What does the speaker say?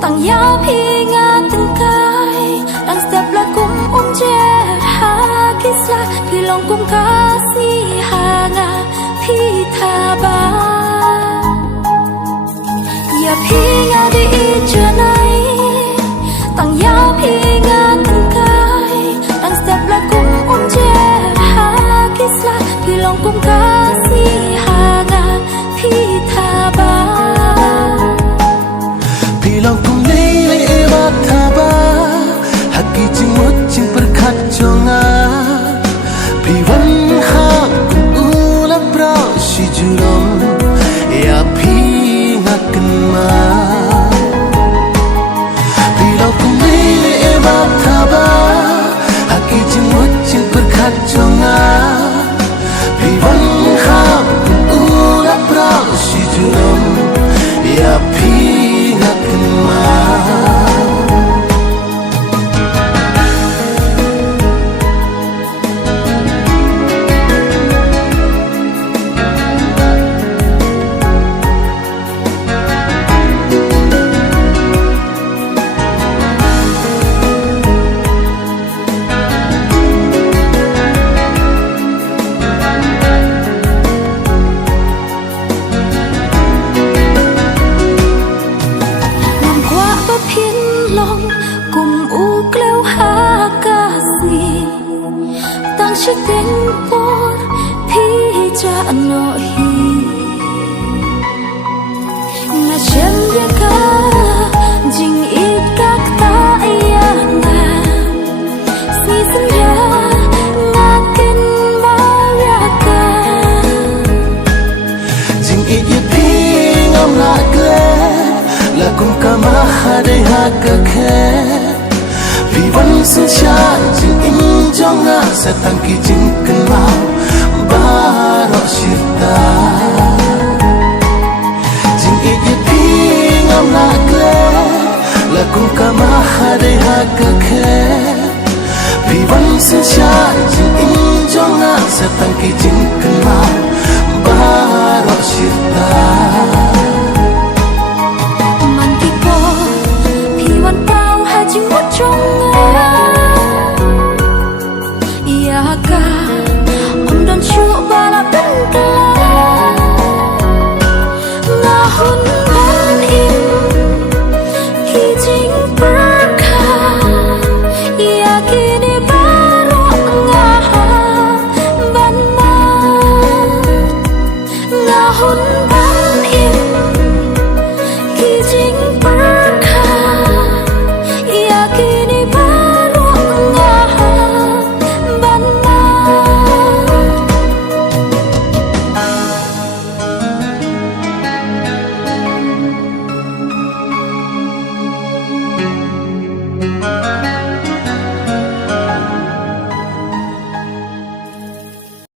Tang ya pinga tengkai dan setiap lakum je kisah pilong kum kasih hanga pitaba ya pinga di ijanai tang ya pinga tengkai dan setiap lakum je kisah pilong kum kasih hanga pitaba Bilang kum nilai ebat thaba haki jing mut jing perkat jonga Biwan hak kum ulap rau si jurom ya pingakan ma Bilang kum nilai ebat thaba haki jing mut jing perkat jonga Biwan hak kum ulap rau si jurom ya pingakan ma cùng u kleo ha kasih tang shiten por phi cha no hi na chem ya ka jing it kak ta ya na si sim ya na ken ma ya ka jing it ya ping am la kle la kum ka ma ha de ha ka khe Vì vẫn sinh cha jing in jong nga sa tang ki jing kan ma ba ro shita jing it ya ping am la kle la kum ka ma ha de ha ka khe